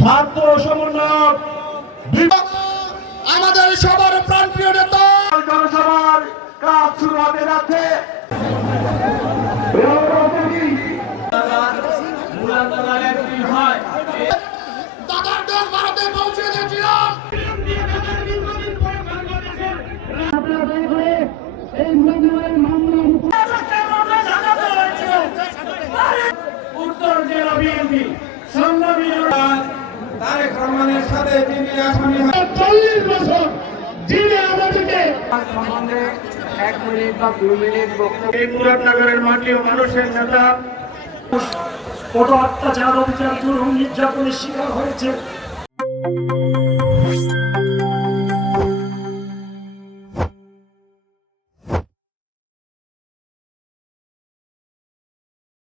ছাত্র সমন্বয়ক আমাদের সবার প্রাণপ্রিয় নেতা জনসভার কাজ শুরু হতে যাচ্ছে। ভারতে পৌঁছে গেছিলাম উত্তর জেলা বিএনপি সংগ্রামী তারেক রহমানের সাথে তিনি আসামি 40 বছর যিনি আমাদেরকে সম্বন্ধে 1 মিনিট বা 2 মিনিট বক্তব্য এই মুরাদনগরের মাটি ও মানুষের নেতা কত অত্যাচার অবিচার জুলুম নির্যাতনের শিকার হয়েছে।